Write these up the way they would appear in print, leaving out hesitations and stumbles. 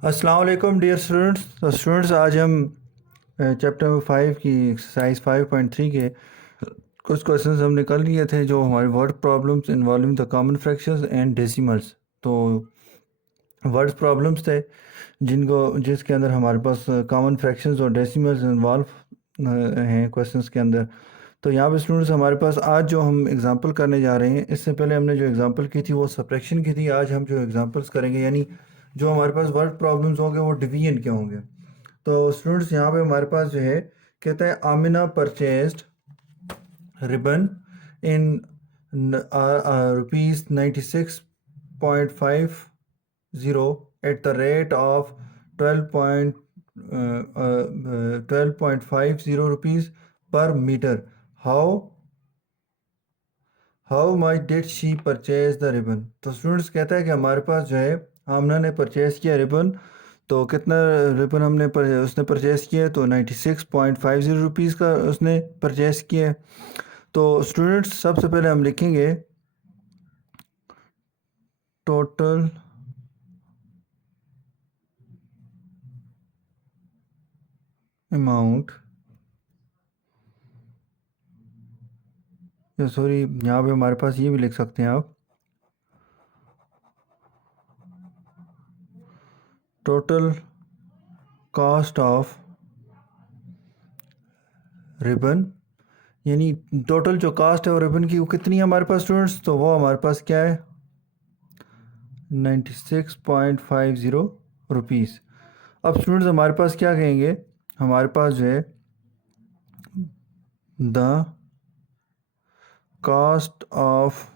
अस्सलाम वालेकुम dear students. तो स्टूडेंट्स आज हम चैप्टर नंबर 5 की एक्सरसाइज 5.3 के कुछ क्वेश्चंस हमने कर लिए थे जो हमारे word problems involving the common fractions and decimals. तो वर्ड प्रॉब्लम्स थे जिसके अंदर हमारे पास कॉमन फ्रैक्शंस और डेसिमल्स इन्वॉल्व हैं क्वेश्चंस के अंदर। तो यहाँ पे स्टूडेंट्स हमारे पास आज जो हम एग्जांपल करने जा रहे हैं, इससे पहले हमने जो एग्जांपल की थी वो सब्ट्रैक्शन की थी। आज हम जो एग्जांपल्स करेंगे यानी जो हमारे पास वर्ड प्रॉब्लम्स होंगे वो डिवीजन के होंगे। तो स्टूडेंट्स यहाँ पे हमारे पास जो है कहता है Amina purchased ribbon in rupees 96.50 at the rate of 12.50 rupees per metre. How how much did she purchase the ribbon. तो स्टूडेंट्स कहता है कि हमारे पास जो है आमना ने परचेज़ किया रिबन। तो कितना रिबन उसने परचेज़ किया है, तो 96.50 रुपीज़ का उसने परचेज़ किया है। तो स्टूडेंट्स सबसे पहले हम लिखेंगे टोटल अमाउंट, या सॉरी यहाँ पे हमारे पास ये भी लिख सकते हैं आप, टोटल कॉस्ट ऑफ रिबन। यानी टोटल जो कास्ट है वो रिबन की वो कितनी है हमारे पास स्टूडेंट्स, तो वो हमारे पास क्या है 96.50 रुपीज़। अब स्टूडेंट्स हमारे पास क्या कहेंगे, हमारे पास जो है the cost of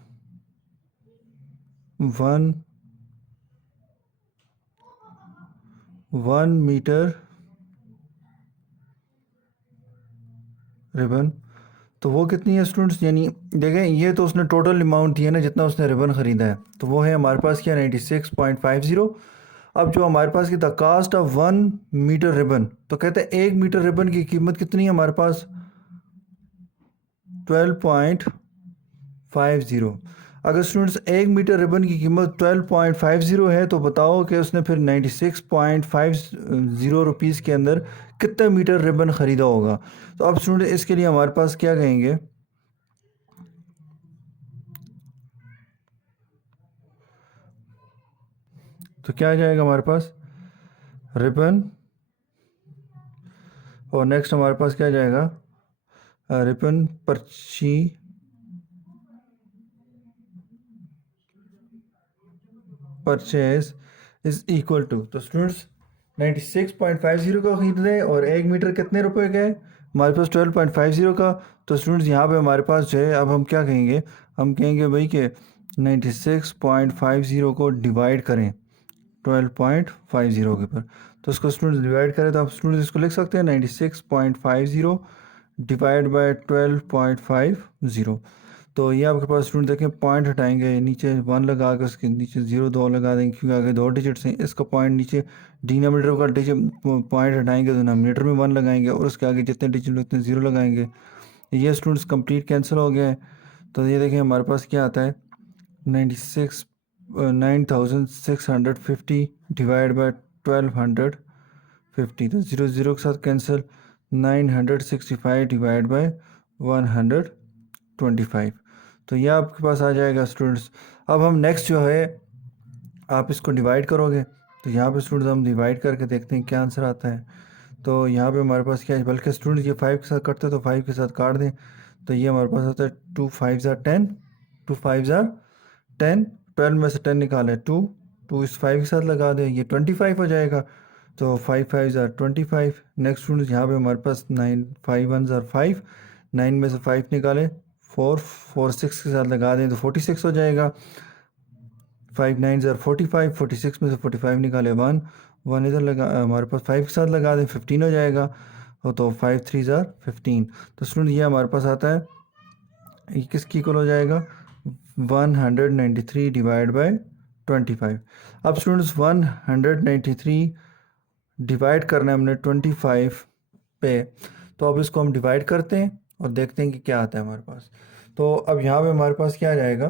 1 metre ribbon. तो वो कितनी है स्टूडेंट्स, यानी देखें ये तो उसने टोटल अमाउंट दिया ना जितना उसने रिबन ख़रीदा है, तो वो है हमारे पास क्या 96.50। अब जो हमारे पास की the cost of 1 metre ribbon, तो कहते हैं 1 मीटर रिबन की कीमत कितनी है हमारे पास 12.50। अगर स्टूडेंट्स 1 मीटर रिबन की कीमत 12.50 है, तो बताओ कि उसने फिर 96.50 रुपीज़ के अंदर कितना मीटर रिबन ख़रीदा होगा। तो अब स्टूडेंट इसके लिए हमारे पास क्या कहेंगे, तो क्या आ जाएगा हमारे पास रिबन, और नेक्स्ट हमारे पास क्या जाएगा रिबन पर्ची परचेज इज इक्वल टू। तो स्टूडेंट्स 96.50 का खरीद रहे और 1 मीटर कितने रुपए का है हमारे पास 12.50 का। तो स्टूडेंट्स यहाँ पे हमारे पास जो है अब हम क्या कहेंगे, हम कहेंगे भाई कि 96.50 को डिवाइड करें 12.50 के ऊपर। तो इसको स्टूडेंट्स डिवाइड करें तो आप स्टूडेंट्स इसको लिख सकते हैं 96.50 डिवाइड बाय 12.50। तो ये आपके पास स्टूडेंट देखें पॉइंट हटाएंगे, नीचे 1 लगा के उसके नीचे 0 2 लगा देंगे क्योंकि आगे 2 डिजिट्स हैं। इसका पॉइंट नीचे डिनोमिनेटर का डिजिट पॉइंट हटाएंगे तो डिनोमिनेटर में 1 लगाएंगे और उसके आगे जितने डिजिट उतने 0 लगाएंगे। ये स्टूडेंट्स कंप्लीट कैंसिल हो गया है। तो ये देखें हमारे पास क्या आता है 96,9650 डिवाइड बाय 1250। तो 0 0 के साथ कैंसिल, 965 डिवाइड बाय 125। तो ये आपके पास आ जाएगा स्टूडेंट्स। अब हम नेक्स्ट जो है आप इसको डिवाइड करोगे, तो यहाँ पे स्टूडेंट्स हम डिवाइड करके देखते हैं क्या आंसर आता है। तो यहाँ पे हमारे पास क्या है, बल्कि स्टूडेंट्स ये 5 के साथ कटते तो 5 के साथ काट दें। तो ये हमारे पास आता है 2 5 ज़ार 10, 2 5 ज़ार 10, 12 में से 10 निकाले 2, 2 इस 5 के साथ लगा दें ये 25 हो जाएगा। तो 5 5 ज़ार 25। नेक्स्ट स्टूडेंट्स यहाँ पे हमारे पास 9 5 1 ज़ार 5, 9 में से 5 निकाले 4, 4 6 के साथ लगा दें तो 46 हो जाएगा। 5 9 ज़ार 45, 46 में से 45 निकाले 1, 1 इधर लगा हमारे पास 5 के साथ लगा दें 15 हो जाएगा। तो 5 3 ज़ार 15। तो स्टूडेंट ये हमारे पास आता है, ये किसकी इक्वल हो जाएगा 193 डिवाइड बाय 25। अब स्टूडेंट्स 193 डिवाइड करना है हमने 25 पे। तो अब इसको हम डिवाइड करते हैं और देखते हैं कि क्या आता है हमारे पास। तो अब यहाँ पे हमारे पास क्या आ जाएगा,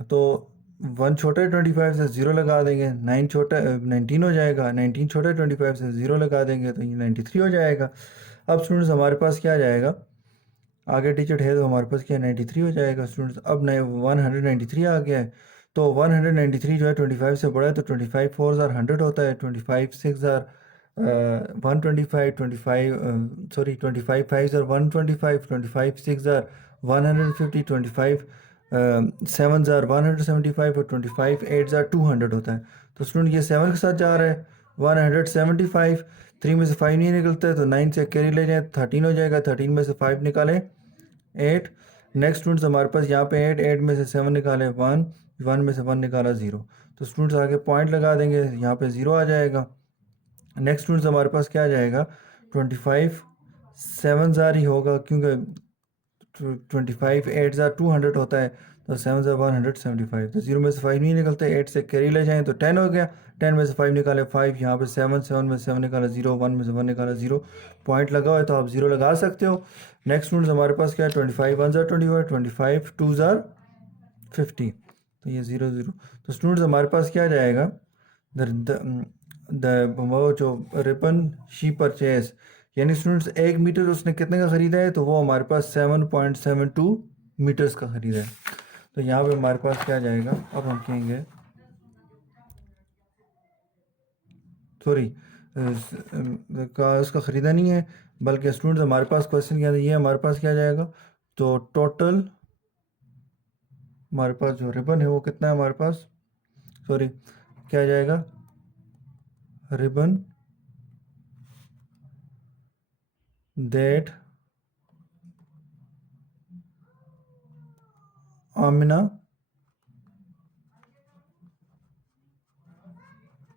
तो 1 छोटा है 25 से, 0 लगा देंगे। 9 छोटा 19 हो जाएगा। 19 छोटा है 25 से, 0 लगा देंगे तो ये 93 हो जाएगा। अब स्टूडेंट्स हमारे पास क्या आ जाएगा, आगे डिजिट है तो हमारे पास क्या 93 हो जाएगा स्टूडेंट्स। अब नए 193 आ गया है, तो 193 जो है 25 से बड़ा है, तो 25 4 ज़ार 100 होता है। 25 6 ज़ार 125, 25 सॉरी 25 5 ज़ार 125, 25 6 ज़ार 150, 25 7 ज़ार 175 और 25 8 ज़ार 200 होता है। तो स्टूडेंट ये 7 के साथ जा रहा है 175। 3 में से 5 नहीं निकलता है तो 9 से कैरी ले जाए 13 हो जाएगा। 13 में से 5 निकालें 8। नेक्स्ट स्टूडेंट्स हमारे पास यहाँ पे 8 में से 7 निकाले 1, 1 में से 1 निकाला 0। तो स्टूडेंट्स आगे पॉइंट लगा देंगे, यहाँ पे 0 आ जाएगा। नेक्स्ट स्टूडेंट्स हमारे पास क्या आ जाएगा 25 7 ज़ार ही होगा, क्योंकि 25 8 ज़ार 200 होता है, तो 7 ज़ार 175। तो 0 में से 5 नहीं निकलते, 8 से कैरी ले जाएँ तो 10 हो गया। 10 में से 5 निकाले 5, यहाँ पे 7 7 में से 7 निकाला 0, 1 में से 1 निकाला 0। पॉइंट लगा हुआ है तो आप 0 लगा सकते हो। नेक्स्ट स्टूडेंट्स हमारे पास क्या है 25 1 ज़ार 25, 25 2 ज़ार 50, तो ये 0 0। तो स्टूडेंट्स हमारे पास क्या जाएगा वो जो रिबन शी परचेज, यानी स्टूडेंट्स 1 मीटर उसने कितने का ख़रीदा है, तो वो हमारे पास 7.72 मीटर्स का ख़रीदा है। तो यहाँ पे हमारे पास क्या जाएगा, अब हम कहेंगे सॉरी का उसका ख़रीदा नहीं है, बल्कि स्टूडेंट्स हमारे पास क्वेश्चन क्या है, ये हमारे पास क्या जाएगा, तो टोटल हमारे पास जो रिबन है वो कितना है हमारे पास, सॉरी क्या जाएगा, ribbon that Amina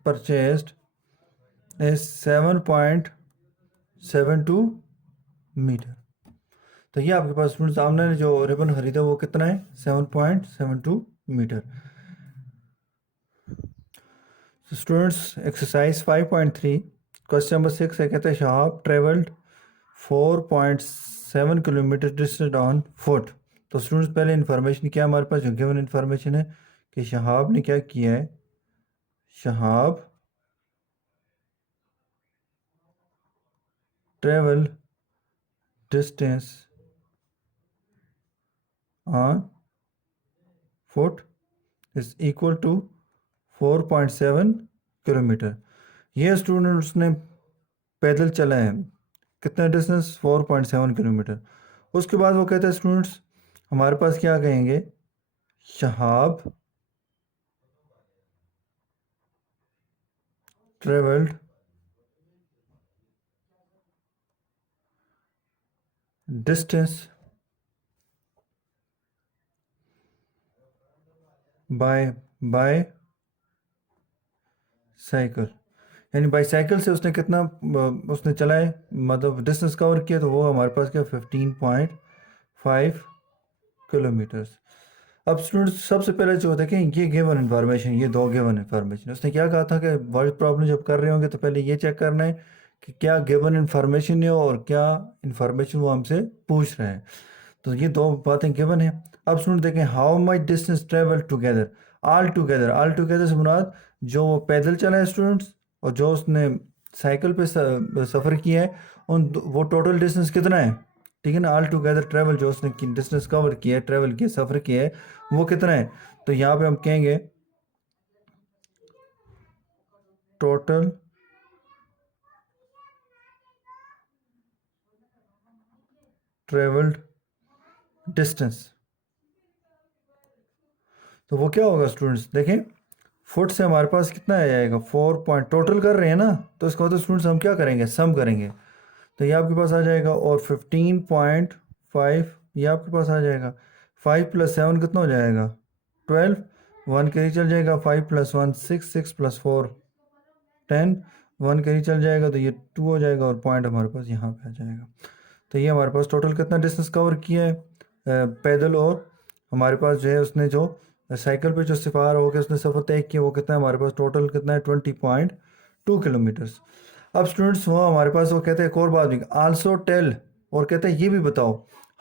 purchased is 7.72 metre. तो ये आपके पास स्टूडेंट्स आमना ने जो रिबन खरीदा वो कितना है 7.72 metre. Students exercise 5.3 question number 6 है, कहते हैं Shahab travelled 4.7 kilometre distance on foot. तो स्टूडेंट्स पहले इन्फॉर्मेशन क्या हमारे पास जो गिवन इन्फॉर्मेशन है कि शहाब ने क्या किया है, Shahab travel distance on foot is equal to 4.7 kilometre. ये स्टूडेंट्स ने पैदल चला है कितना डिस्टेंस 4.7 किलोमीटर। उसके बाद वो कहते हैं स्टूडेंट्स हमारे पास क्या कहेंगे, Shahab travelled distance by cycle, यानी बाईसाइकिल से उसने कितना उसने चलाए मतलब डिस्टेंस कवर किया, तो वो हमारे पास क्या 15.5 किलोमीटर्स। अब स्टूडेंट्स सबसे पहले जो देखें ये गिवन इन्फॉर्मेशन, ये दो गिवन इन्फॉर्मेशन, उसने क्या कहा था कि वर्ड प्रॉब्लम जब कर रहे होंगे तो पहले ये चेक करना है कि क्या गिवन इन्फॉर्मेशन है और क्या इन्फॉर्मेशन वो हमसे पूछ रहे हैं। तो ये दो बातें गिवन है। अब स्टूडेंट देखें how much distance travel together, all together से मुराद जो वो पैदल चला है स्टूडेंट्स और जो उसने साइकिल पे सफ़र किया है वो टोटल डिस्टेंस कितना है, ठीक है ना। ऑल टुगेदर ट्रेवल जो उसने डिस्टेंस कवर किया है, ट्रेवल किया, सफ़र किया है, वो कितना है। तो यहाँ पे हम कहेंगे टोटल ट्रेवल्ड डिस्टेंस। तो वो क्या होगा स्टूडेंट्स देखें, फुट से हमारे पास कितना आ जाएगा 4 पॉइंट, टोटल कर रहे हैं ना, तो इसका मतलब स्टूडेंट्स हम क्या करेंगे, सम करेंगे। तो ये आपके पास आ जाएगा और 15.5 ये आपके पास आ जाएगा। 5 + 7 कितना हो जाएगा 12, 1 कैरी चल जाएगा। 5 + 1 6, 6 + 4 10, 1 कैरी चल जाएगा तो ये 2 हो जाएगा और पॉइंट हमारे पास यहाँ पे आ जाएगा। तो ये हमारे पास टोटल कितना डिस्टेंस कवर किया है पैदल, और हमारे पास जो है उसने जो साइकिल पे जो सफ़ार हो गया उसने सफ़र तय किया वो कितना है हमारे पास टोटल कितना है 20.2 किलोमीटर्स। अब स्टूडेंट्स वो हमारे पास वो कहते हैं एक और बात भी आल्सो टेल, और कहते हैं ये भी बताओ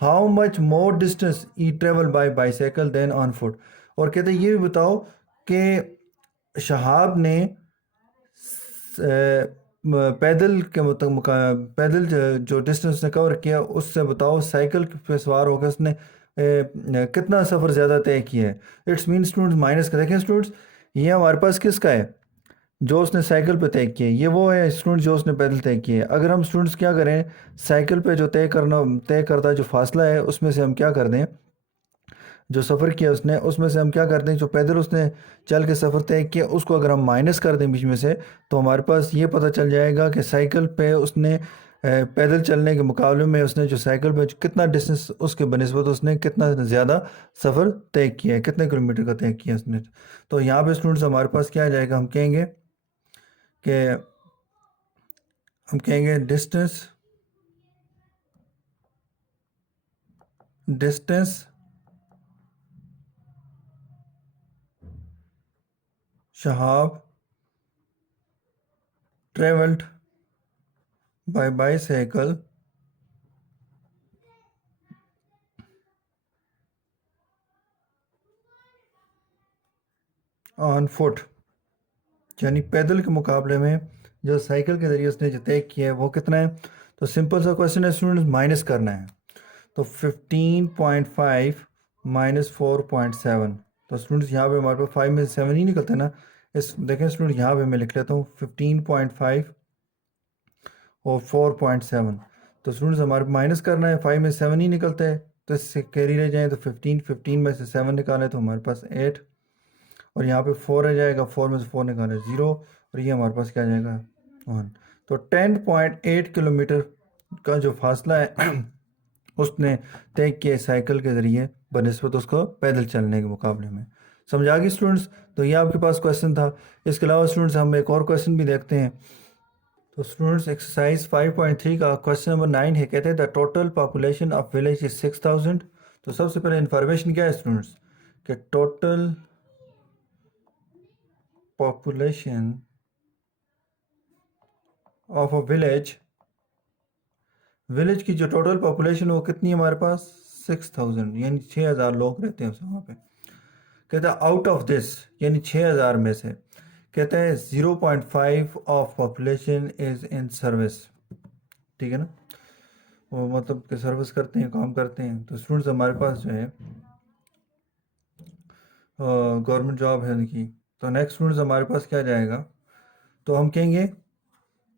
how much more distance he travel by bicycle than on foot, और कहते हैं ये भी बताओ कि शहाब ने पैदल के पैदल जो डिस्टेंस उसने कवर किया उससे बताओ साइकिल पे सवार होकर उसने कितना सफ़र ज़्यादा तय किया है। इट्स मीन स्टूडेंट्स माइनस का देखें स्टूडेंट्स, ये हमारे पास किसका है जो उसने साइकिल पे तय किया है, ये वो है स्टूडेंट जो उसने पैदल तय किया है। अगर हम स्टूडेंट्स क्या करें, साइकिल पे जो तय करता जो फासला है उसमें से हम क्या कर दें, जो सफ़र किया उसने उसमें से हम क्या करते हैं, जो पैदल उसने चल के सफ़र तय किया उसको अगर हम माइनस कर दें बीच में से, तो हमारे पास ये पता चल जाएगा कि साइकिल पे उसने पैदल चलने के मुकाबले में उसने जो साइकिल पे कितना डिस्टेंस उसके बनिस्बत उसने कितना ज़्यादा सफ़र तय किया है, कितने किलोमीटर का तय किया उसने। तो यहाँ पे स्टूडेंट्स हमारे पास क्या आ जाएगा, कि हम कहेंगे distance Shahab travelled by bicycle on foot, यानी पैदल के मुकाबले में जो साइकिल के ज़रिए उसने जो तय किया है वो कितना है। तो सिंपल सा क्वेश्चन है स्टूडेंट्स, माइनस करना है। तो 15.5 माइनस 4.7, तो स्टूडेंट्स यहाँ पे हमारे पास 5 में 7 ही निकलते हैं ना। इस देखें स्टूडेंट, यहाँ पे मैं लिख लेता हूँ 15.5 और 4.7। तो स्टूडेंट्स हमारे माइनस करना है, 5 में 7 ही निकलते हैं तो इससे कैरी रह जाए, तो 15 में से 7 निकालें तो हमारे पास 8, और यहाँ पे 4 रह जाएगा, 4 में से 4 निकालें 0, और ये हमारे पास क्या आ जाएगा 1। तो 10.8 किलोमीटर का जो फासला है उसने तय किया साइकिल के ज़रिए बनिस्बत उसको पैदल चलने के मुकाबले में। समझा गई स्टूडेंट्स। तो ये आपके पास क्वेश्चन था। इसके अलावा स्टूडेंट्स हम एक और क्वेश्चन भी देखते हैं। तो स्टूडेंट्स एक्सरसाइज 5.3 का क्वेश्चन नंबर 9 है, कहते हैं the total population of village is 6000। तो सबसे पहले इन्फॉर्मेशन क्या है स्टूडेंट्स, कि total population of a village की जो टोटल पॉपुलेशन वो कितनी है हमारे पास 6000, यानी 6000 लोग रहते हैं वहाँ पे। कहता है आउट ऑफ दिस, यानी 6000 में से कहता है 0.5 of population is in service. ठीक है ना, वो मतलब कि सर्विस करते हैं, काम करते हैं। तो स्टूडेंट्स हमारे पास जो है गवर्नमेंट जॉब है उनकी। तो नेक्स्ट स्टूडेंट्स हमारे पास क्या जाएगा, तो हम कहेंगे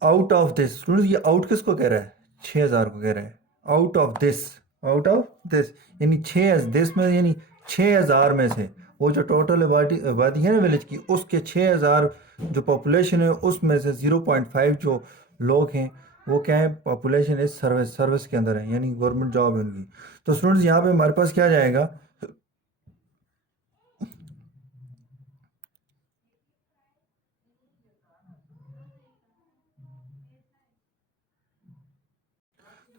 आउट ऑफ दिस। स्टूडेंट्स ये आउट किसको कह रहा है, 6000 को कह रहा है। आउट ऑफ दिस यानी 6 दिस में यानी 6000 में से वो जो टोटल आबादी आबादी है ना विलेज की, उसके 6000 जो पॉपुलेशन है उसमें से 0.5 जो लोग हैं वो क्या है, पॉपुलेशन इस सर्विस के अंदर है, यानी गवर्नमेंट जॉब है उनकी। तो स्टूडेंट्स यहाँ पे हमारे पास क्या जाएगा,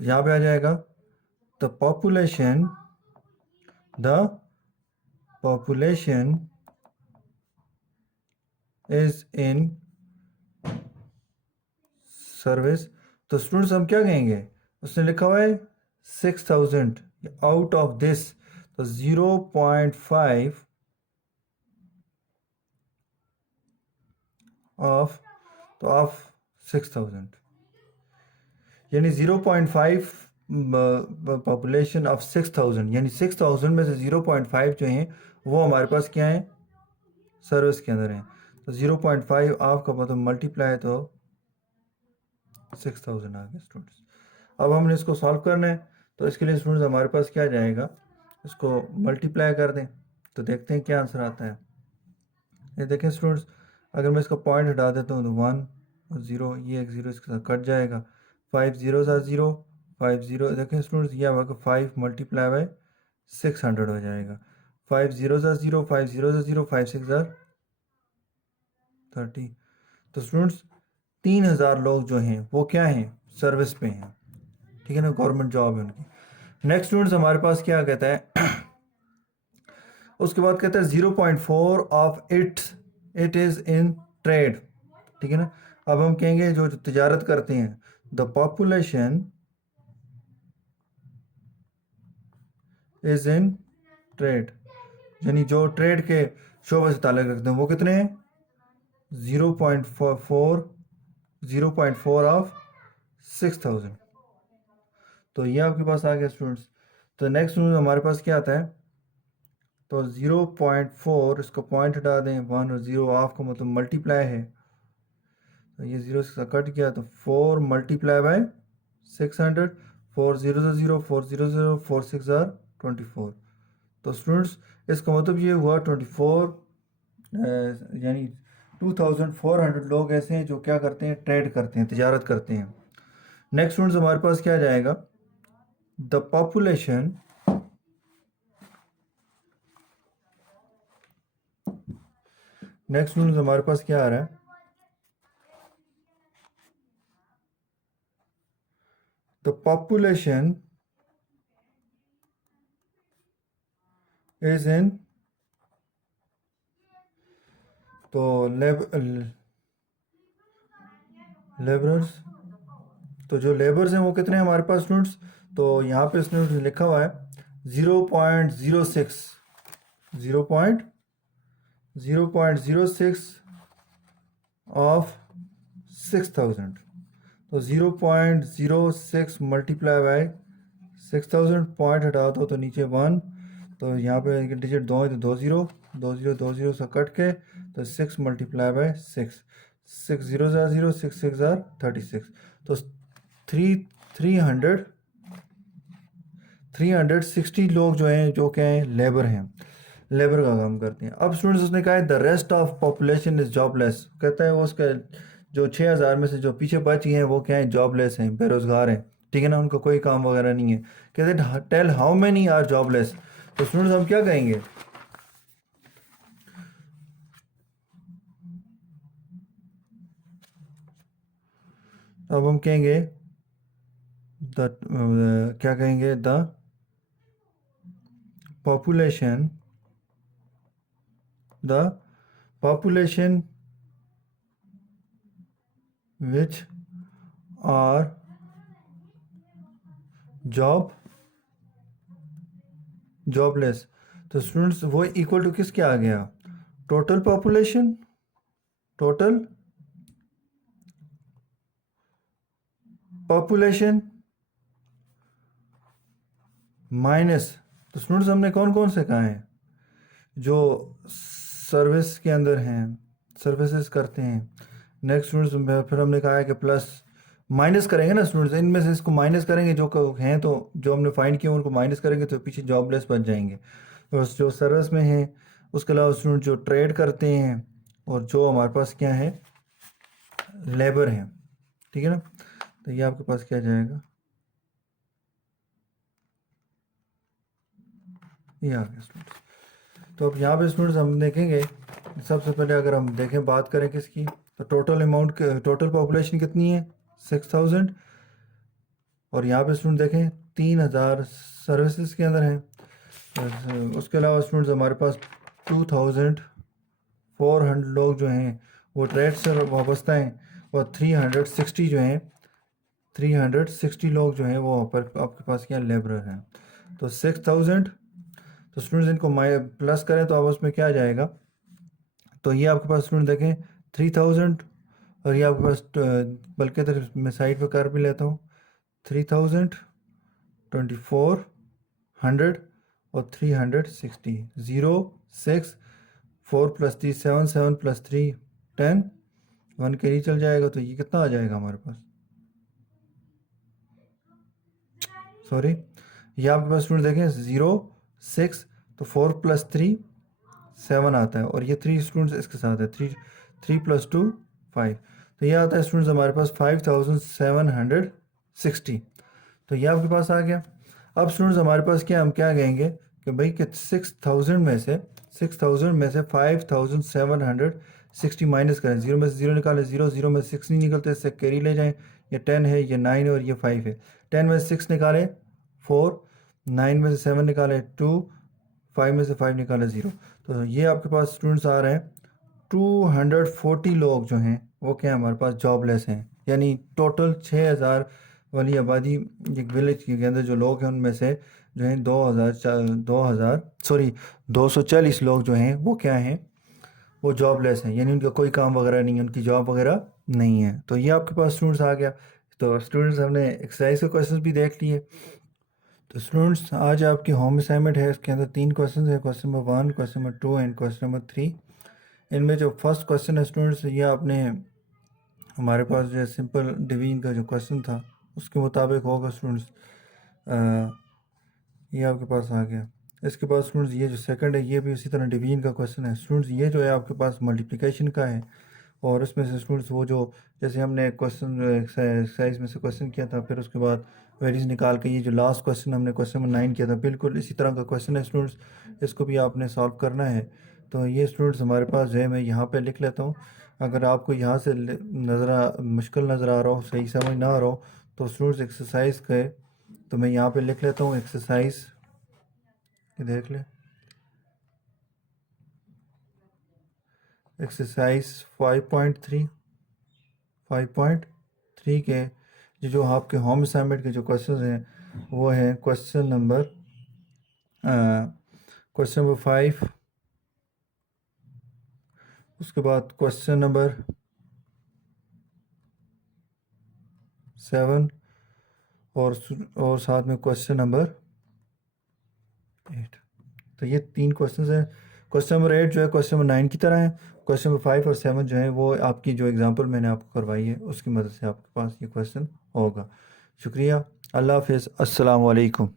यहाँ पे आ जाएगा the population is in service. तो स्टूडेंट्स हम क्या कहेंगे, उसने लिखा हुआ है 6000 आउट ऑफ दिस, तो 0.5 ऑफ, तो ऑफ 6000 यानी 0.5 पॉपुलेशन ऑफ 6000, यानी 6000 में से 0.5 जो हैं वो हमारे पास क्या है, सर्विस के अंदर हैं। तो 0.5 ऑफ का मतलब मल्टीप्लाई तो 6000 आ गया स्टूडेंट्स। अब हमने इसको सॉल्व करना है, तो इसके लिए स्टूडेंट्स हमारे पास क्या जाएगा, इसको मल्टीप्लाई कर दें तो देखते हैं क्या आंसर आता है। ये देखें स्टूडेंट्स, अगर मैं इसका पॉइंट हटा देता हूँ तो 1 और 0, ये एक 0 इसके साथ कट जाएगा, 5 0 0, 5 0, देखें स्टूडेंट्स ये होगा 5 मल्टीप्लाई बाय 600 हो जाएगा। 5 0 0, 5 0 0, 5 6 30। तो स्टूडेंट्स 3000 लोग जो हैं वो क्या हैं, सर्विस पे हैं। ठीक है ना, गवर्नमेंट जॉब है उनकी। नेक्स्ट स्टूडेंट्स हमारे पास क्या कहता है उसके बाद कहता है 0.4 of it is in trade. ठीक है ना, अब हम कहेंगे जो तिजारत करते हैं, the population is in trade, यानी जो ट्रेड के शोबे से ताल्लुक़ रखते हैं, वो कितने हैं? 0.4 ऑफ 6000। तो ये आपके पास आ गया स्टूडेंट्स। तो नेक्स्ट स्टूडेंट हमारे पास क्या आता है? तो 0.4, इसको पॉइंट हटा दें, 1 और 0 ऑफ का मतलब मल्टीप्लाई है, तो ये 0 से कट गया, तो 4 मल्टीप्लाई बाय 600, 4 0 से 0, 4 0 0, 4 6 आर 24। तो स्टूडेंट्स इसका मतलब ये हुआ 24, यानी 2400 लोग ऐसे हैं जो क्या करते हैं? ट्रेड करते हैं, तिजारत करते हैं। नेक्स्ट स्टूडेंट्स हमारे पास क्या आ जाएगा? द पॉपुलेशन नेक्स्ट स्टूडेंट्स हमारे पास क्या आ रहा है? द पॉपुलेशन इज इन, तो लेबरर्स, तो जो लेबर्स हैं वो कितने हैं हमारे पास स्टूडेंट्स? तो यहाँ पे स्टूडेंट्स लिखा हुआ है 0.06, 0.06 ऑफ 6000। तो 0.06 मल्टीप्लाई बाय 6000, पॉइंट हटा दो तो नीचे 1, तो यहाँ पे डिजिट 2 है तो 20, 20 से कट के, तो 6 मल्टीप्लाई बाय 6, 6 0 0, 6 6 36, तो 360 लोग जो हैं, जो क्या हैं? लेबर हैं, लेबर का काम करते हैं। अब स्टूडेंट्स उसने कहा है the rest of population is jobless, कहता है वो उसका जो 6000 में से जो पीछे बची हैं वो क्या है? जॉबलेस हैं, बेरोजगार हैं, ठीक है ना, उनको कोई काम वगैरह नहीं है। कहते हैं tell how many are jobless. तो स्टूडेंट्स हम क्या कहेंगे? अब हम कहेंगे क्या कहेंगे? The population which are jobless. तो स्टूडेंट्स वो इक्वल टू किसके आ गया? टोटल पॉपुलेशन माइनस, तो स्टूडेंट्स हमने कौन कौन से कहा है? जो सर्विस के अंदर हैं, सर्विसेज करते हैं। नेक्स्ट स्टूडेंट्स फिर हमने कहा है कि प्लस माइनस करेंगे ना स्टूडेंट्स, इनमें से इसको माइनस करेंगे, जो हैं तो जो हमने फाइंड किया उनको माइनस करेंगे तो पीछे जॉबलेस बच जाएंगे। और जो सर्विस में हैं, उसके अलावा स्टूडेंट जो ट्रेड करते हैं, और जो हमारे पास क्या है? लेबर हैं, ठीक है ना। तो ये आपके पास क्या जाएगा? ये आ गया स्टूडेंट्स। तो अब यहाँ पे स्टूडेंट्स हम देखेंगे, सबसे पहले अगर हम देखें, बात करें किसकी, तो टोटल अमाउंट, टोटल पॉपुलेशन कितनी है? 6000। और यहाँ पे स्टूडेंट देखें 3000 सर्विसेज के अंदर हैं। उसके अलावा स्टूडेंट्स हमारे पास 2400 लोग जो हैं वो ट्रेड से वाबस्ता हैं, और 360 जो हैं, 360 लोग जो हैं वो पर आपके पास क्या? लेबरर हैं। तो 6000, तो स्टूडेंट्स इनको प्लस करें तो अब उसमें क्या आ जाएगा? तो ये आपके पास स्टूडेंट देखें 3000, और ये आपके पास बल्कि तो मैं साइड पे कर भी लेता हूँ, 3000, 2400 और 360, 0 6, 4 + 3 7, 7 + 3 10, 1 के लिए चल जाएगा, तो ये कितना आ जाएगा हमारे पास? सॉरी, ये आपके पास स्टूडेंट देखें 0 6, तो 4 + 3 7 आता है, और ये 3 स्टूडेंट्स इसके साथ है, 3 + 2 5, तो ये आता है स्टूडेंट्स हमारे पास 5760। तो ये आपके पास आ गया। अब स्टूडेंट्स हमारे पास क्या, हम क्या कहेंगे कि भाई कि 6000 में से 5760 माइनस करें, 0 में से 0 निकालें, 0 0 में से 6 नहीं निकलते, इससे कैरी ले जाएं, ये 10 है, ये 9 है और ये 5 है। 10 में से 6 निकालें 4, 9 में से 7 निकालें 2, 5 में से 5 निकालें 0। तो ये आपके पास स्टूडेंट्स आ रहे हैं 240 लोग जो हैं वो क्या हमारे पास? जॉबलेस हैं। यानी टोटल 6000 वाली आबादी एक विलेज के अंदर जो लोग हैं उनमें से जो हैं 2040 लोग जो हैं वो क्या हैं? वो जॉबलेस हैं, यानी उनका कोई काम वगैरह नहीं है, उनकी जॉब वगैरह नहीं है। तो ये आपके पास स्टूडेंट्स आ गया। तो स्टूडेंट्स हमने एक्सरसाइज के क्वेश्चन भी देख लिए। तो स्टूडेंट्स आज आपकी होम असाइनमेंट है, इसके अंदर 3 क्वेश्चन है, question number 1, question number 2 and question number 3। इनमें जो फर्स्ट क्वेश्चन है स्टूडेंट्स, ये आपने हमारे पास जो है सिंपल डिवीजन का जो क्वेश्चन था उसके मुताबिक होगा स्टूडेंट्स। ये आपके पास आ गया। इसके बाद स्टूडेंट्स ये जो सेकंड है ये भी उसी तरह डिवीजन का क्वेश्चन है स्टूडेंट्स। ये जो है आपके पास मल्टीप्लिकेशन का है, और उसमें से स्टूडेंट्स वो जो जैसे हमने क्वेश्चन एक्सरसाइज में से क्वेश्चन किया था, फिर उसके बाद वेरीज निकाल के ये जो लास्ट क्वेश्चन हमने क्वेश्चन नंबर 9 किया था, बिल्कुल इसी तरह का क्वेश्चन है स्टूडेंट्स। इसको भी आपने सॉल्व करना है। तो ये स्टूडेंट्स हमारे पास जो है, मैं यहाँ पे लिख लेता हूँ। अगर आपको यहाँ से मुश्किल नज़र आ रहा हो, सही समझ ना आ रहा हो, तो स्टूडेंट्स एक्सरसाइज के, तो मैं यहाँ पे लिख लेता हूँ एक्सरसाइज, ये देख ले एक्सरसाइज 5.3 के जो आपके होम असाइनमेंट के जो क्वेश्चन हैं वो हैं क्वेश्चन नंबर 5, उसके बाद क्वेश्चन नंबर 7, और साथ में क्वेश्चन नंबर 8। तो ये 3 क्वेश्चन हैं। क्वेश्चन नंबर 8 जो है क्वेश्चन नंबर 9 की तरह है। क्वेश्चन नंबर 5 और 7 जो है वो आपकी जो एग्जांपल मैंने आपको करवाई है उसकी मदद से आपके पास ये क्वेश्चन होगा। शुक्रिया। अल्लाह हाफिज़। अस्सलाम वालेकुम।